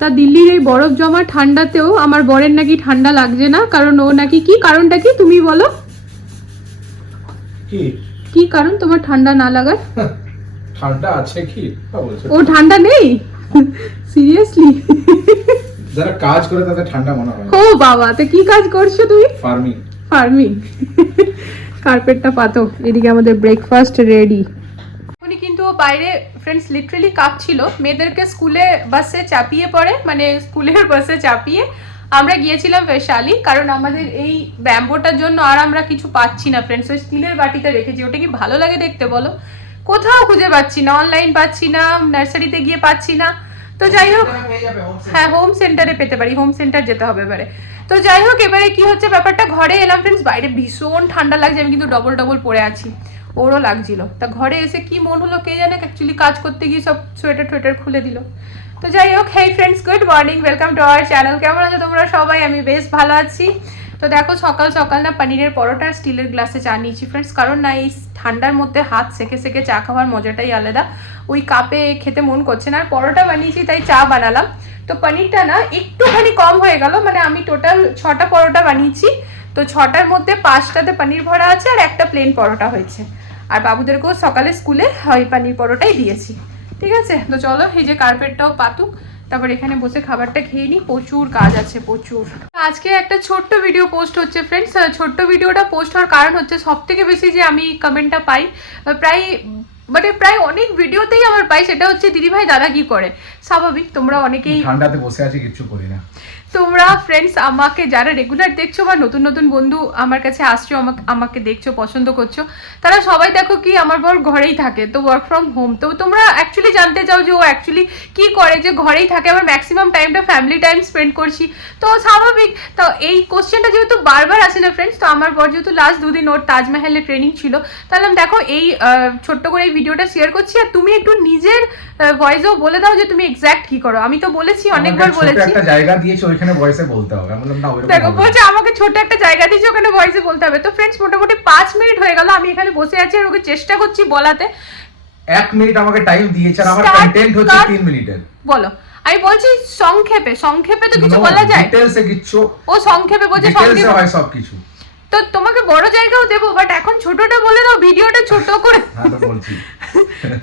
তা দিল্লির এই বরফ জমা ঠান্ডাতেও আমার বরের নাকি ঠান্ডা লাগছে না? কারণ ও নাকি কি কারণটা কি তুমি বলো? কি? কারণ তোমার ঠান্ডা না লাগার? ঠান্ডা আছে কি? ও ঠান্ডা নেই? সিরিয়াসলি যারা কাজ করে তাদের ঠান্ডা মনে হয় ও বাবা তো কি কাজ করছ তুমি? ফার্মিং ফার্মিং কার্পেটটা পাতো এদিকে আমাদের ব্রেকফাস্ট রেডি উনি কিন্তু বাইরে ফ্রেন্ডস লিটারালি কাঁপছিল। মেয়েদেরকে স্কুলে বাসে চাপিয়ে পড়ে মানে স্কুলের বাসে চাপিয়ে আমরা গিয়েছিলাম বৈশালী কারণ আমাদের এই ব্যাম্বোটার জন্য আর আমরা কিছু পাচ্ছি না ফ্রেন্ডস ওই স্টিলের বাটিতে রেখেছি। ওটা কি ভালো লাগে দেখতে বলো? কোথাও খুঁজে পাচ্ছি না অনলাইন পাচ্ছি না নার্সারিতে গিয়ে পাচ্ছি না। তো যাই হোক হ্যাঁ হোম সেন্টারে পেতে পারি হোম সেন্টার যেতে হবে এবারে। তো যাই হোক এবারে কি হচ্ছে ব্যাপারটা? ঘরে এলাম ফ্রেন্ডস বাইরে ভীষণ ঠান্ডা লাগছে আমি কিন্তু ডবল ডবল পরে আছি। ওরও লাগছিল। তা ঘরে এসে কি মন হলো কে জানে অ্যাকচুয়ালি কাজ করতে গিয়ে সব সোয়েটার টোয়েটার খুলে দিল। তো যাই হোক hey friends good morning welcome to our channel কেমন আছো তোমরা সবাই? আমি বেশ ভালো আছি। তো দেখো, সকাল সকাল না পনিরের পরোটা স্টিলের গ্লাসে চা নিয়েছি ফ্রেন্ডস কারণ না, এই ঠান্ডার মধ্যে হাত সেকে সেকে চা খাওয়ার মজাটাই আলাদা। ওই কাপে খেতে মন করছে না। আর পরোটা বানিয়েছি, তাই চা বানালাম। তো পনিরটা না একটুখানি কম হয়ে গেল। মানে আমি টোটাল ছটা পরোটা বানিয়েছি। তো ছটার মধ্যে পাঁচটাতে পনির ভরা আছে আর একটা প্লেন পরোটা হয়েছে। আর বাবুদেরকেও সকালে স্কুলে ওই পানির পরোটাই দিয়েছি। ঠিক আছে? তো চলো, এই যে কার্পেটটাও পাতুক, তারপর এখানে বসে খাবারটা খেয়ে নিই। প্রচুর কাজ আছে, প্রচুর। আজকে একটা ছোট্ট ভিডিও পোস্ট হচ্ছে ফ্রেন্ডস ছোট্ট ভিডিওটা পোস্ট হওয়ার কারণ হচ্ছে সব থেকে বেশি যে আমি কমেন্টটা পাই, প্রায় মানে প্রায় অনেক ভিডিওতেই আমার পাই, সেটা হচ্ছে দিদি ভাই দাদা কি করে? স্বাভাবিক, তোমরা অনেকেই ঠান্ডাতে বসে আছি, কিচ্ছু করি না। তোমরা ফ্রেন্ডস আমাকে যারা রেগুলার দেখছ বা নতুন নতুন বন্ধু আমার কাছে আসছো আমাকে আমাকে দেখছ পছন্দ করছ তারা সবাই দেখো কি আমার বর ঘরেই থাকে তো ওয়ার্ক ফ্রম হোম তো তোমরা অ্যাকচুয়ালি জানতে চাও যে ও অ্যাকচুয়ালি কি করে যে ঘরেই থাকে। আমার ম্যাক্সিমাম টাইমটা ফ্যামিলি টাইম স্পেন্ড করছি। তো স্বাভাবিক। তো এই কোশ্চেনটা যেহেতু বারবার আসে না ফ্রেন্ডস তো আমার বর যেহেতু লাস্ট দুদিন ওর তাজমহলে ট্রেনিং ছিল তাহলে আমি দেখো এই ছোট্ট করে এই ভিডিওটা শেয়ার করছি। আর তুমি একটু নিজের ভয়েসেও বলে দাও যে তুমি এক্স্যাক্ট কি করো। আমি তো বলেছি অনেকবার বলেছি। একটা জায়গা দিয়েছে ওইখানে ভয়েসে বলতে হবে। আমি বললাম না ওইরকম দেখো বলছে আমাকে ছোট একটা জায়গা দিয়েছে ওখানে ভয়েসে বলতে হবে। তো ফ্রেন্ডস মোটামুটি পাঁচ মিনিট হয়ে গেল আমি এখানে বসে আছি আর ওকে চেষ্টা করছি বলাতে। এক মিনিট আমাকে টাইম দিয়েছে আর আমার কন্টেন্ট হচ্ছে. তিন মিনিটের। বলো। আমি বলছি সংক্ষেপে সংক্ষেপে তো কিছু বলা যায়? ডিটেলসে কিচ্ছু ও সংক্ষেপে বলছে সংক্ষেপে হয় সবকিছু। তো তোমাকে বড় জায়গাও দেবো বাট এখন ছোটটা বলে দাও ভিডিওটা ছোট করে। হ্যাঁ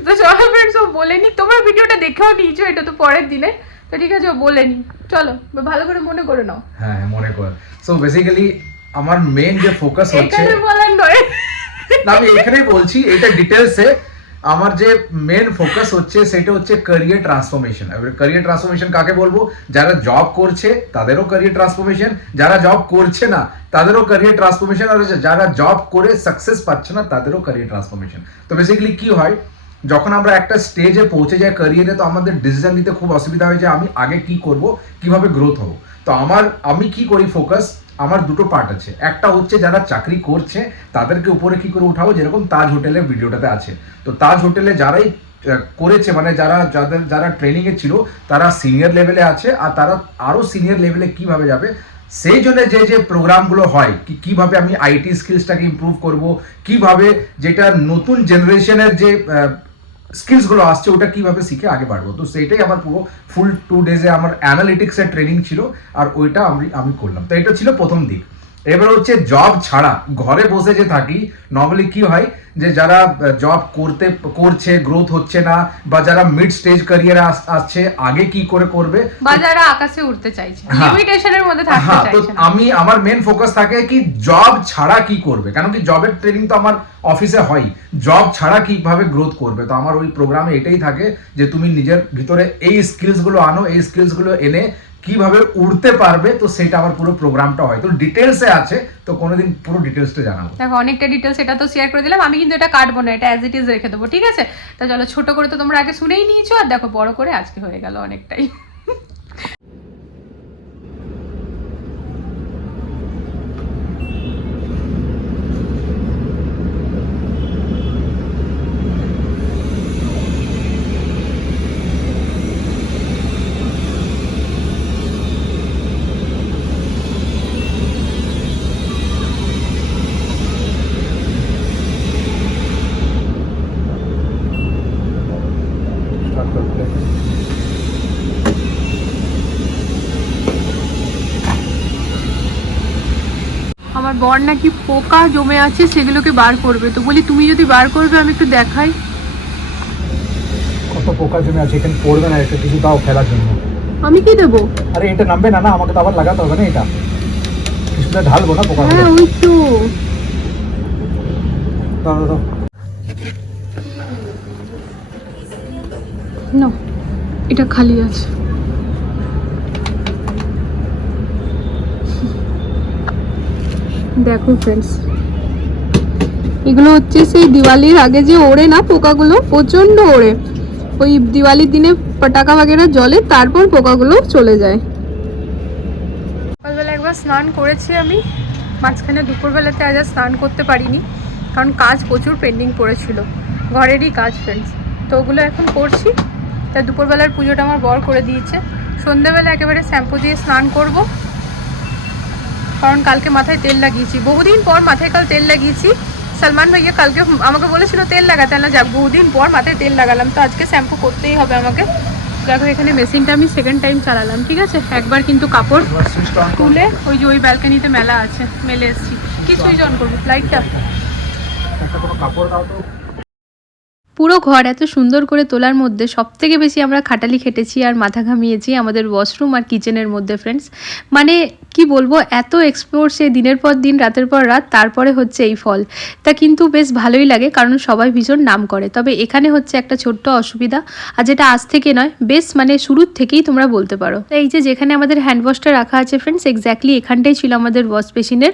তো চলো ফ্রেন্ডস ও বলেনি। তোমরা ভিডিওটা দেখেও নিয়েছো এটা তো পরের দিনে। তো ঠিক আছে ও বলেনি চলো ভালো করে মনে করে নাও। হ্যাঁ হ্যাঁ, মনে কর। সো বেসিক্যালি আমার মেইন যে ফোকাস হচ্ছে এখানে বলার নয়। না আমি এখানেই বলছি এটা ডিটেলসে আমার যে মেন ফোকাস হচ্ছে সেটা হচ্ছে ক্যারিয়ার ট্রান্সফরমেশন এবার ক্যারিয়ার ট্রান্সফরমেশন কাকে বলব? যারা জব করছে তাদেরও ক্যারিয়ার ট্রান্সফরমেশন যারা জব করছে না তাদেরও ক্যারিয়ার ট্রান্সফরমেশন আর যারা জব করে সাকসেস পাচ্ছে না তাদেরও ক্যারিয়ার ট্রান্সফরমেশন তো বেসিক্যালি কি হয়? যখন আমরা একটা স্টেজে পৌঁছে যাই ক্যারিয়ারে তো আমাদের ডিসিশন নিতে খুব অসুবিধা হয় যে আমি আগে কি করব, কীভাবে গ্রোথ হব। তো আমার, আমি কি করি ফোকাস আমার দুটো পার্ট আছে। একটা হচ্ছে যারা চাকরি করছে, তাদেরকে উপরে কি করে উঠাবো? যেরকম তাজ হোটেলের ভিডিওটাতে আছে। তো তাজ হোটেলে যারাই করেছে মানে যারা, যাদের, যারা ট্রেনিংয়ে ছিল, তারা সিনিয়র লেভেলে আছে, আর তারা আরও সিনিয়র লেভেলে কীভাবে যাবে? সেই জন্য যে যে প্রোগ্রামগুলো হয়, কি, কীভাবে আমি আইটি স্কিলসটাকে ইমপ্রুভ করব, কীভাবে যেটা নতুন জেনারেশনের যে স্কিলসগুলো আসছে, ওটা কীভাবে শিখে আগে বাড়বো? তো সেটাই আমার পুরো ফুল টু ডেজে আমার অ্যানালিটিক্স এর ট্রেনিং ছিল, আর ওইটা আমি আমি করলাম। তো এটা ছিল প্রথম দিক। এবার হচ্ছে জব ছাড়া ঘরে বসে যে থাকি নর্মালি কি হয় যে যারা জব করতে করছে গ্রোথ হচ্ছে না বা যারা মিড স্টেজ ক্যারিয়ারে আসছে আগে কি করে করবে? বা যারা আকাশে উঠতে চাইছে হ্যাঁ। লিমিটেশনের মধ্যে থাকতে হ্যাঁ তো আমি আমার মেন ফোকাস থাকে কি জব ছাড়া কি করবে? কেন কি জবের ট্রেনিং তো আমার অফিসে হয়। জব ছাড়া কীভাবে গ্রোথ করবে? তো আমার ওই প্রোগ্রামে এটাই থাকে যে তুমি নিজের ভিতরে এই স্কিলসগুলো আনো এই স্কিলসগুলো এনে কীভাবে উড়তে পারবে, তো সেটা আমার পুরো প্রোগ্রামটা হয়। তো ডিটেলসে আছে, তো কোনোদিন পুরো ডিটেলসটা জানাব। দেখো, অনেকটা ডিটেলস এটা তো শেয়ার করে দিলাম। আমি কিন্তু এটা কাটবো না, এটা অ্যাজ ইট ইজ রেখে দেবো, ঠিক আছে? তা চলো, ছোট করে তো তোমরা আগে শুনেই নিয়েছো, আর দেখো, বড় করে আজকে হয়ে গেল অনেকটাই। আমার বর নাকি পোকা জমে আছে সেগুলোকে বার করবে। তো বলি তুমি যদি বার করবে আমি একটু দেখাই। কত পোকা জমে আছে এখানে পড়বে না এটা কিছু দাও ফেলার জন্য। আমি কি দেবো? আরে এটা নামবে না না আমাকে তো আবার লাগাতে হবে না এটা। কিছুটা ঢালবো না পোকা হ্যাঁ ওই তো। দাও দাও, দাও। না এটা খালি আছে। দেখো ফ্রেন্ডস এগুলো হচ্ছে সেই দিওয়ালির আগে যে ওড়ে না পোকাগুলো প্রচণ্ড ওড়ে। ওই দিওয়ালির দিনে পটাকা বাগেরা জলে তারপর পোকাগুলো চলে যায়। সকালবেলা একবার স্নান করেছি আমি। মাঝখানে দুপুরবেলাতে আজ আর স্নান করতে পারিনি, কারণ কাজ প্রচুর পেন্ডিং পড়েছিল। ঘরেরই কাজ ফ্রেন্ডস তো ওগুলো এখন করছি। তাই দুপুরবেলার পুজোটা আমার বর করে দিয়েছে। সন্ধেবেলা একেবারে শ্যাম্পু দিয়ে স্নান করব। কারণ কালকে মাথায় তেল লাগিয়েছি। বহুদিন পর মাথায় কাল তেল লাগিয়েছি। সলমান ভাইয়া কালকে আমাকে বলেছিল, তেল লাগাতে। না যাক, বহুদিন পর মাথায় তেল লাগালাম, তো আজকে শ্যাম্পু করতেই হবে আমাকে। দেখো এখানে মেশিনটা আমি সেকেন্ড টাইম চালালাম, ঠিক আছে? একবার কিন্তু কাপড় তুলে ওই যে ওই ব্যালকানিতে মেলা আছে, মেলে এসছি। কিছুই জন করব লাইটটা একটা কোনো কাপড় দাও তো। পুরো ঘর এত সুন্দর করে তোলার মধ্যে সব থেকে বেশি আমরা খাটালি খেটেছি আর মাথা ঘামিয়েছি আমাদের ওয়াশরুম আর কিচেনের মধ্যে ফ্রেন্ডস মানে কি বলব, এত এক্সপ্লোর সে দিনের পর দিন, রাতের পর রাত, তারপরে হচ্ছে এই ফল। তা কিন্তু বেশ ভালোই লাগে কারণ সবাই ভীষণ নাম করে। তবে এখানে হচ্ছে একটা ছোট্ট অসুবিধা, আর যেটা আজ থেকে নয়, বেশ মানে শুরুর থেকেই তোমরা বলতে পারো। এই যে যেখানে আমাদের হ্যান্ড ওয়াশটা রাখা আছে ফ্রেন্ডস এক্স্যাক্টলি এখানটাই ছিল আমাদের ওয়াশ বেসিনের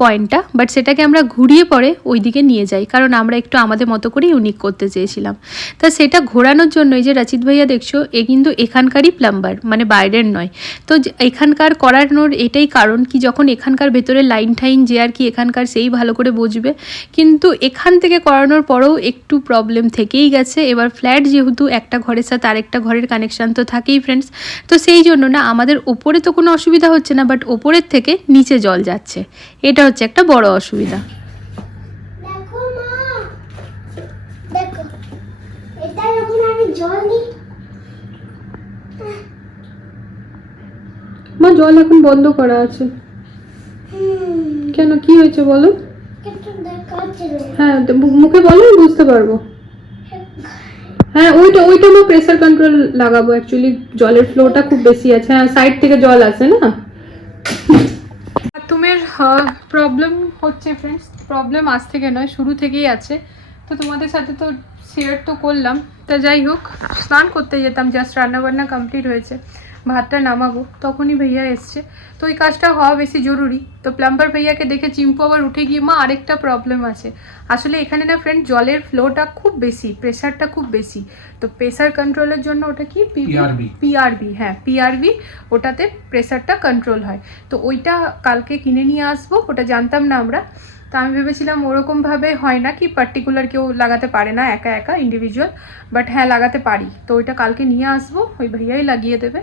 পয়েন্টটা বাট সেটাকে আমরা ঘুরিয়ে পরে ওই দিকে নিয়ে যাই, কারণ আমরা একটু আমাদের মতো করে ইউনিক করতে চেয়েছিলাম তা সেটা ঘোরানোর জন্য এই যে রচিত ভাইয়া দেখছ, এ কিন্তু এখানকারই প্লাম্বার মানে বাইরের নয়। তো এখানকার করানোর এটাই কারণ কি, যখন এখানকার ভেতরে লাইন টাইন যে আর কি এখানকার সেই ভালো করে বুঝবে কিন্তু এখান থেকে করানোর পরেও একটু প্রবলেম থেকেই গেছে। এবার ফ্ল্যাট যেহেতু একটা ঘরের সাথে আরেকটা ঘরের কানেকশান তো থাকেই ফ্রেন্ডস তো সেই জন্য না, আমাদের ওপরে তো কোনো অসুবিধা হচ্ছে না বাট ওপরের থেকে নিচে জল যাচ্ছে। এটা হচ্ছে একটা বড় অসুবিধা দেখো মা দেখো এটা যখন আমি জল দিই মা জল এখন বন্ধ করা আছে। কেন কি হয়েছে বলো? হ্যাঁ তো মুখে বলো আমি বুঝতে পারব। হ্যাঁ ওইটা ওইটা আমরা প্রেসার কন্ট্রোল লাগাবো অ্যাকচুয়ালি জলের ফ্লোটা খুব বেশি আছে। হ্যাঁ সাইড থেকে জল আসে না? বাথরুমের প্রবলেম হচ্ছে ফ্রেন্ডস প্রবলেম আজ থেকে নয় শুরু থেকেই আছে। তো তোমাদের সাথে তো শেয়ার তো করলাম। তা যাই হোক স্নান করতে যেতাম জাস্ট রান্নাবান্না কমপ্লিট হয়েছে। ভাতটা নামাবো তখনই ভাইয়া এসছে। তো ওই কাজটা হওয়া বেশি জরুরি। তো প্লাম্বার ভাইয়াকে দেখে চিম্পু আবার উঠে গিয়ে মা আরেকটা প্রবলেম আছে। আসলে এখানে না ফ্রেন্ড জলের ফ্লোটা খুব বেশি প্রেশারটা খুব বেশি। তো প্রেশার কন্ট্রোলের জন্য ওটা কি? পিআরবি হ্যাঁ পিআরবি ওটাতে প্রেশারটা কন্ট্রোল হয়। তো ওইটা কালকে কিনে নিয়ে আসব ওটা জানতাম না আমরা। তো আমি ভেবেছিলাম ওরকমভাবে হয় না কি পার্টিকুলার কেউ লাগাতে পারে না, একা একা ইন্ডিভিজুয়াল বাট হ্যাঁ লাগাতে পারি। তো ওইটা কালকে নিয়ে আসব, ওই ভাইয়াই লাগিয়ে দেবে।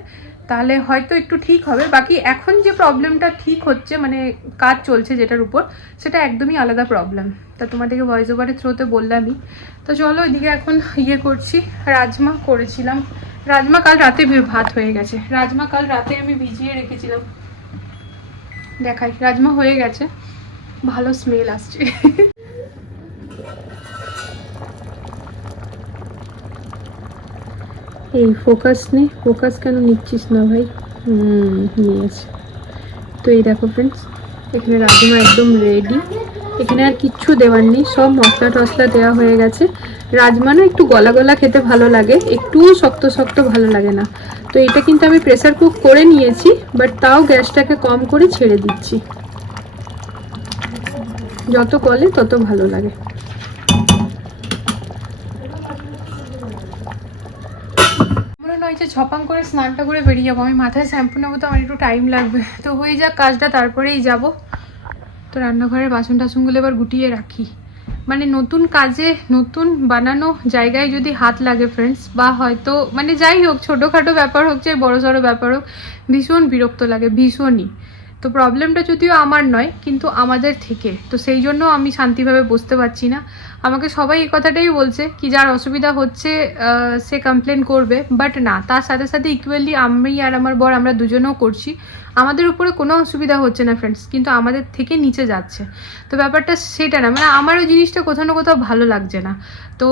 তাহলে হয়তো একটু ঠিক হবে। বাকি এখন যে প্রবলেমটা ঠিক হচ্ছে মানে কাজ চলছে যেটার উপর, সেটা একদমই আলাদা প্রবলেম তা তোমাদেরকে ভয়েস ওভারের থ্রোতে বললামই। তো চলো এদিকে এখন ইয়ে করছি, রাজমা করেছিলাম। রাজমা কাল রাতে ভাত হয়ে গেছে। রাজমা কাল রাতে আমি ভিজিয়ে রেখেছিলাম। দেখাই, রাজমা হয়ে গেছে। ভালো স্মেল আসছে। এই ফোকাস নে ফোকাস কেন নিচ্ছিস না ভাই? হুম নিয়েছে তো এই দেখো ফ্রেন্ডস এখানে রাজমা একদম রেডি এখানে আর কিচ্ছু দেওয়ার নেই, সব মশলা টশলা দেওয়া হয়ে গেছে। রাজমা না একটু গলা গলা খেতে ভালো লাগে, একটুও শক্ত শক্ত ভালো লাগে না। তো এটা কিন্তু আমি প্রেসার কুক করে নিয়েছি বাট তাও গ্যাসটাকে কম করে ছেড়ে দিচ্ছি। যত কলে তত ভালো লাগে। ঝপাং করে স্নানটা করে বেরিয়ে যাব। আমি মাথায় শ্যাম্পু নেব তো আমার একটু টাইম লাগবে। তো হয়ে যাক কাজটা, তারপরেই যাব। তো রান্নাঘরের বাসন টাসনগুলো এবার গুটিয়ে রাখি। মানে নতুন কাজে, নতুন বানানো জায়গায় যদি হাত লাগে ফ্রেন্ডস বা হয়তো মানে যাই হোক, ছোটোখাটো ব্যাপার হোক চাই বড়ো সড়ো ব্যাপার হোক, ভীষণ বিরক্ত লাগে, ভীষণই। তো প্রবলেমটা যদিও আমার নয়, কিন্তু আমাদের থেকে। তো সেই জন্য আমি শান্তিভাবে বসতে পারছি না। আমাকে সবাই এই কথাটাই বলছে কি যার অসুবিধা হচ্ছে সে কমপ্লেন করবে। বাট না, তার সাথে সাথে ইকুয়ালি আমি আর আমার বর আমরা দুজনেও করছি। আমাদের উপরে কোনো অসুবিধা হচ্ছে না ফ্রেন্ডস কিন্তু আমাদের থেকে নিচে যাচ্ছে। তো ব্যাপারটা সেটা না মানে আমারও জিনিসটা কোথাও না কোথাও ভালো লাগছে না। তো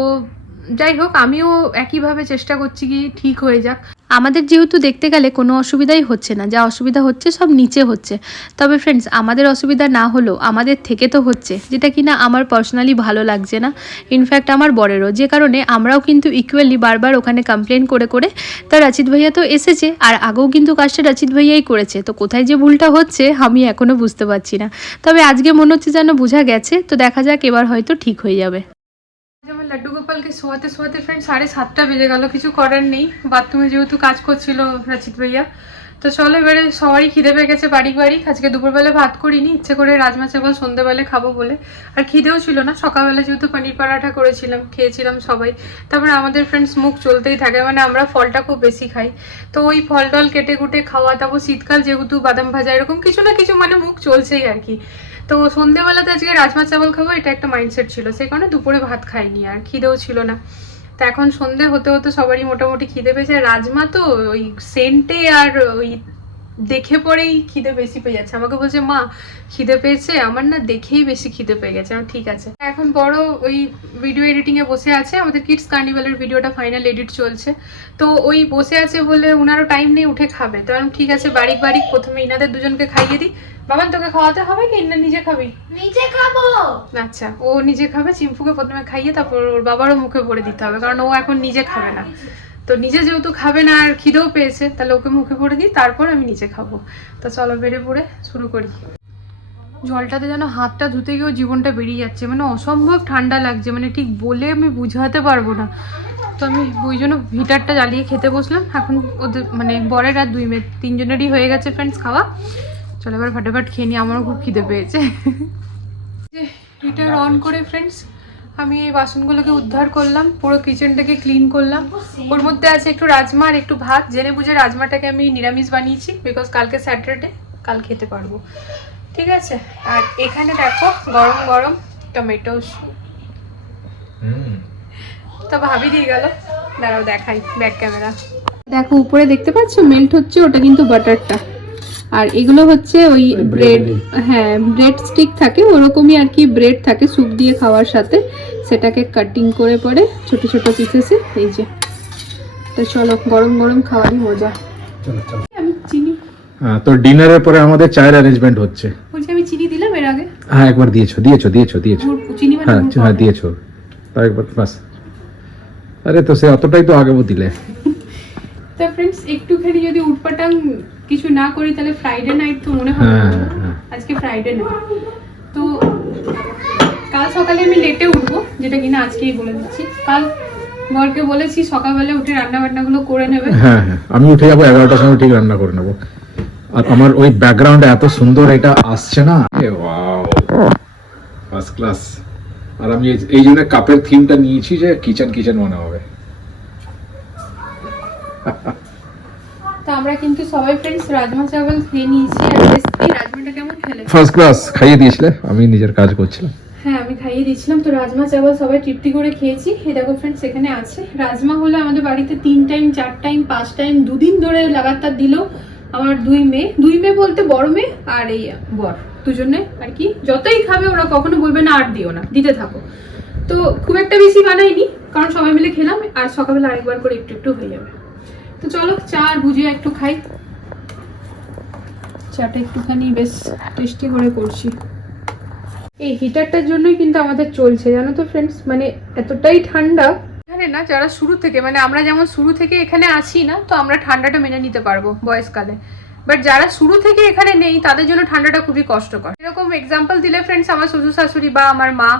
যাই হোক, আমিও একইভাবে চেষ্টা করছি কি ঠিক হয়ে যাক। আমাদের যেহেতু দেখতে গেলে কোনো অসুবিধাই হচ্ছে না, যা অসুবিধা হচ্ছে সব নিচে হচ্ছে। তবে ফ্রেন্ডস আমাদের অসুবিধা না হলেও আমাদের থেকে তো হচ্ছে, যেটা কিনা আমার পার্সোনালি ভালো লাগছে না। ইনফ্যাক্ট আমার বরেরও। যে কারণে আমরাও কিন্তু ইকুয়ালি বারবার ওখানে কমপ্লেন করে করে তা রাচিত ভাইয়া তো এসেছে, আর আগেও কিন্তু কাজটা রাচিত ভাইয়াই করেছে। তো কোথায় যে ভুলটা হচ্ছে আমি এখনও বুঝতে পারছি না। তবে আজকে মনে হচ্ছে যেন বোঝা গেছে, তো দেখা যাক এবার হয়তো ঠিক হয়ে যাবে। লাড্ডু গোপালকে শোয়াতে শোয়াতে ফ্রেন্ড সাড়ে সাতটা বেজে গেল, কিছু করার নেই। বাথরুমে যেহেতু কাজ করছিল রাচিত ভাইয়া। তো চলো এবারে সবারই খিদে পেয়ে গেছে বাড়ি বাড়ি। আজকে দুপুরবেলা ভাত করিনি, ইচ্ছে করে রাজমা চাवल সন্ধ্যেবেলা খাব বলে। আর খিদেও ছিল না, সকালবেলা যেহেতু পনির পরাঠা করেছিলাম, খেয়েছিলাম সবাই। তারপরে আমাদের ফ্রেন্ডস মুখ চলতেই থাকে মানে আমরা ফলটা খুব বেশি খাই। তো ওই ফল টল কেটে কুটে খাওয়া তারপর শীতকাল যেহেতু বাদাম ভাজা, এরকম কিছু না কিছু মানে মুখ চলছেই আর কি। তো সন্ধ্যেবেলাতে আজকে রাজমা চাবল খাব, এটা একটা মাইন্ডসেট ছিল। সেই কারণে দুপুরে ভাত খাইনি আর, খিদেও ছিল না। তো এখন সন্ধে হতে হতে সবারই মোটামুটি খিদে পেয়েছে। রাজমা তো ওই সেন্টে আর ওই দেখে পরেই খিদে বেশি পেয়ে যাচ্ছে। আমাকে বলছে মা খিদে পেয়েছে? আমার না দেখেই বেশি খিদে পেয়ে গেছে। আমার ঠিক আছে। এখন বড় ওই ভিডিও এডিটিং এ বসে আছে। আমাদের কিডস কার্নিভালের ভিডিওটা ফাইনাল এডিট চলছে। তো ওই বসে আছে বলে ওনারও টাইম নেই উঠে খাবে। তো আমি ঠিক আছে বাড়ি বাড়ি প্রথমে ইনাদের দুজনকে খাইয়ে দিই। বাবান তোকে খাওয়াতে হবে কি? না নিজে খাবি? নিজে খাব। আচ্ছা ও নিজে খাবে চিম্পুকে প্রথমে খাইয়ে তারপর ওর বাবারও মুখে ভরে দিতে হবে। কারণ ও এখন নিজে খাবে না। তো নিজে যেহেতু খাবে না আর খিদেও পেয়েছে, তাহলে ওকে মুখে ভরে দিই, তারপর আমি নিজে খাব। তো চলো বেড়ে পড়ে শুরু করি। জলটাতে যেন হাতটা ধুতে গিয়েও জীবনটা বেরিয়ে যাচ্ছে মানে অসম্ভব ঠান্ডা লাগছে মানে ঠিক বলে আমি বুঝাতে পারব না। তো আমি ওই জন্য হিটারটা জ্বালিয়ে খেতে বসলাম। এখন ওদের মানে বরের আর দুই মেয়ে, তিনজনেরই হয়ে গেছে ফ্রেন্ডস খাওয়া। চলো এবার ফাটাফাট খেয়ে নিই, আমারও খুব খিদে পেয়েছে। হিটার অন করে ফ্রেন্ডস আমি এই বাসনগুলোকে উদ্ধার করলাম পুরো কিচেনটাকে ক্লিন করলাম। ওর মধ্যে আছে একটু রাজমা আর একটু ভাত। জেনে বুঝে রাজমাটাকে আমি নিরামিষ বানিয়েছি বিকজ কালকে স্যাটারডে কাল খেতে পারব। ঠিক আছে? আর এখানে দেখো গরম গরম টমেটো তো ভাবি দিয়ে গেল। দাঁড়াও দেখাই ব্যাক ক্যামেরা দেখো উপরে দেখতে পাচ্ছ? মেল্ট হচ্ছে ওটা কিন্তু বাটারটা আর এগুলো হচ্ছে ওই ব্রেড হ্যাঁ ব্রেড স্টিক থাকে ওরকমই আর কি ব্রেড থাকে স্যুপ দিয়ে খাওয়ার সাথে। সেটাকে কাটিং করে পরে ছোট ছোট পিসেসে এই যে। তো চলো গরম গরম খাওয়ারই মজা। আমি চিনি। হ্যাঁ তো ডিনারের পরে আমাদের চায়ের অ্যারেঞ্জমেন্ট হচ্ছে। বলছি আমি চিনি দিলাম এর আগে? হ্যাঁ একবার দিয়েছ দিয়েছ দিয়েছ চিনি মানে হ্যাঁ হ্যাঁ দিয়েছ। তার একবার বাস। আরে তো সে অতটাই তো আগেও দিলে। তো ফ্রেন্ডস একটুখানি যদি উটপাটাং কিছু না করি তাহলে ফ্রাইডে নাইট তো মনে হ্যাঁ না। হ্যাঁ আজকে ফ্রাইডে না তো কাল সকালে আমি লেটে উঠবো যেটা কিনা আজকেই বলে দিচ্ছি। কাল বরকে বলেছি সকালবেলা উঠে রান্না বান্নাগুলো করে নেবে। হ্যাঁ হ্যাঁ। আমি উঠে যাব এগারোটার সময় ঠিক রান্না করে নেব। আর আমার ওই ব্যাকগ্রাউন্ডে এত সুন্দর এটা আসছে না। ফার্স্ট ক্লাস আর আমি এই জন্য কাপের থিমটা নিয়েছি যে কিচেন কিচেন মনে হবে। তো আমরা কিন্তু সবাই ফ্রেন্ডস রাজমা চাওয়াল খেয়ে নিয়েছি আর রেসিপি রাজমাটা কেমন খেলে? ফার্স্ট ক্লাস খাইয়ে দিয়েছিলে? আমি নিজের কাজ করছিলাম। হ্যাঁ আমি খাইয়ে দিয়েছিলাম। তো রাজমা চাওয়াল সবাই তৃপ্তি করে খেয়েছি। এই দেখো ফ্রেন্ডস এখানে আছে। রাজমা হলে আমাদের বাড়িতে তিন টাইম চার টাইম পাঁচ টাইম দুদিন ধরে লাগাতার দিল আমার দুই মেয়ে। দুই মেয়ে বলতে বড় মেয়ে আর এই বর। দুজনে আর কি যতই খাবে ওরা কখনো বলবে না আর দিও না। দিতে থাকো। তো খুব একটা বেশি বানাইনি কারণ সবাই মিলে খেলাম আর সকালবেলা আরেকবার করে একটু একটু হয়ে যাবে। তো চলো, চা আর ভুজিয়া একটু খাই। চাটা একটুখানি বেশ টেস্টি করে করছি। এই হিটারটার জন্যই কিন্তু আমাদের চলছে, জানো তো ফ্রেন্ডস মানে এতটাই ঠান্ডা। এখানে না, যারা শুরু থেকে মানে আমরা যেমন শুরু থেকে এখানে আছি না, তো আমরা ঠান্ডাটা মেনে নিতে পারব বয়সকালে। বাট যারা শুরু থেকে এখানে নেই, তাদের জন্য ঠান্ডাটা খুবই কষ্টকর। এরকম এক্সাম্পল দিলে ফ্রেন্ডস আমার শ্বশুর শাশুড়ি বা আমার মা।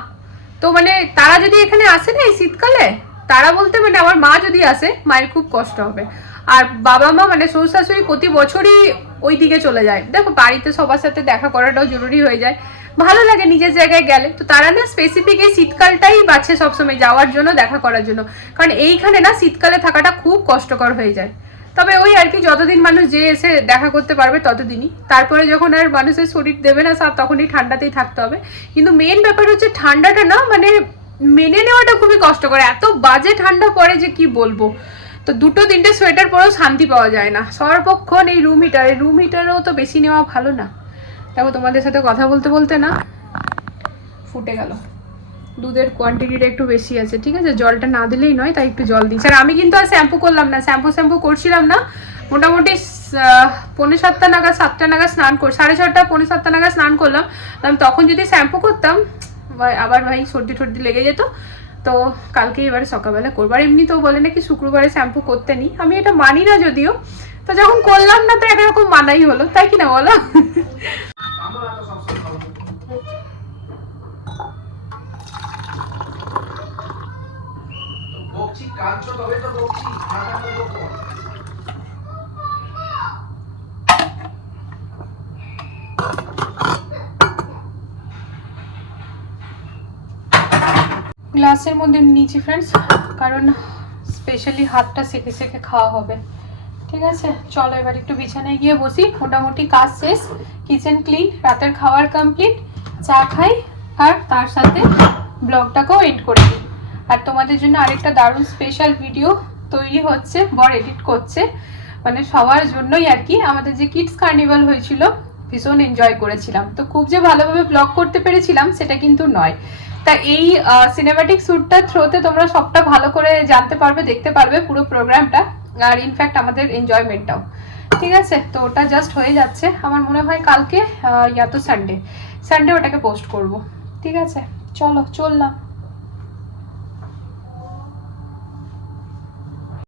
তো মানে তারা যদি এখানে আসে না এই শীতকালে, তারা বলতে মানে আমার মা যদি আসে, মায়ের খুব কষ্ট হবে। আর বাবা মা মানে শ্বশুর শাশুড়ি প্রতি বছরই ওই দিকে চলে যায়। দেখো, বাড়িতে সবার সাথে দেখা করাটাও জরুরি হয়ে যায়। ভালো লাগে নিজের জায়গায় গেলে। তো তারা না স্পেসিফিক এই শীতকালটাই বাছে সবসময় যাওয়ার জন্য, দেখা করার জন্য। কারণ এইখানে না শীতকালে থাকাটা খুব কষ্টকর হয়ে যায়। তবে ওই আর কি যতদিন মানুষ যে এসে দেখা করতে পারবে ততদিনই। তারপরে যখন আর মানুষের শরীর দেবে না সাথ তখনই ঠান্ডাতেই থাকতে হবে। কিন্তু মেন ব্যাপার হচ্ছে ঠান্ডাটা না মানে মেনে নেওয়াটা খুবই কষ্টকর। এত বাজে ঠান্ডা পড়ে যে কি বলব? তো দুটো তিনটে সোয়েটার পরেও শান্তি পাওয়া যায় না। সর্বক্ষণ এই রুম হিটার এই রুম হিটারও তো বেশি নেওয়া ভালো না। দেখো তোমাদের সাথে কথা বলতে বলতে না ফুটে গেল। দুধের কোয়ান্টিটিটা একটু বেশি আছে ঠিক আছে? জলটা না দিলেই নয় তাই একটু জল দিচ্ছি। আর আমি কিন্তু আর শ্যাম্পু করলাম না শ্যাম্পু শ্যাম্পু করছিলাম না। মোটামুটি আহ, পৌনে সাতটা নাগাদ সাতটা নাগাদ স্নান কর সাড়ে ছটা পৌনে সাতটা নাগাদ স্নান করলাম। তখন যদি শ্যাম্পু করতাম আবার ভাই সর্দি টর্দি লেগে যেত। তো কালকে এবারে সকালবেলা করব। আর এমনি তো বলে নাকি শুক্রবারে শ্যাম্পু করতে নি আমি এটা মানি না যদিও। তো যখন করলাম না, তো একরকম মানাই হলো। তাই কি না বলো তবে তো বকছি না কাঁদলে বকবো না। গ্লাসের মধ্যে নিয়েছি ফ্রেন্ডস কারণ স্পেশালি হাতটা সেকে সেকে খাওয়া হবে। ঠিক আছে? চলো এবার একটু বিছানায় গিয়ে বসি। মোটামুটি কাজ শেষ। কিচেন ক্লিন রাতের খাওয়ার কমপ্লিট চা খাই আর তার সাথে ব্লগটাকেও এন্ড করে দিই। আর তোমাদের জন্য আরেকটা দারুণ স্পেশাল ভিডিও তৈরি হচ্ছে, বর এডিট করছে। মানে সবার জন্যই আর কি। আমাদের যে কিডস কার্নিভাল হয়েছিল, ভীষণ এনজয় করেছিলাম। তো খুব যে ভালোভাবে ব্লগ করতে পেরেছিলাম, সেটা কিন্তু নয়। তা এই সিনেমাটিক স্যুটটা থ্রোতে তোমরা সবটা ভালো করে জানতে পারবে, দেখতে পারবে পুরো প্রোগ্রামটা আর ইনফ্যাক্ট আমাদের এনজয়মেন্টটাও ঠিক আছে? তো ওটা জাস্ট হয়ে যাচ্ছে। আমার মনে হয় কালকে ইয়া তো সানডে সানডে ওটাকে পোস্ট করব। ঠিক আছে? চলো, চললাম।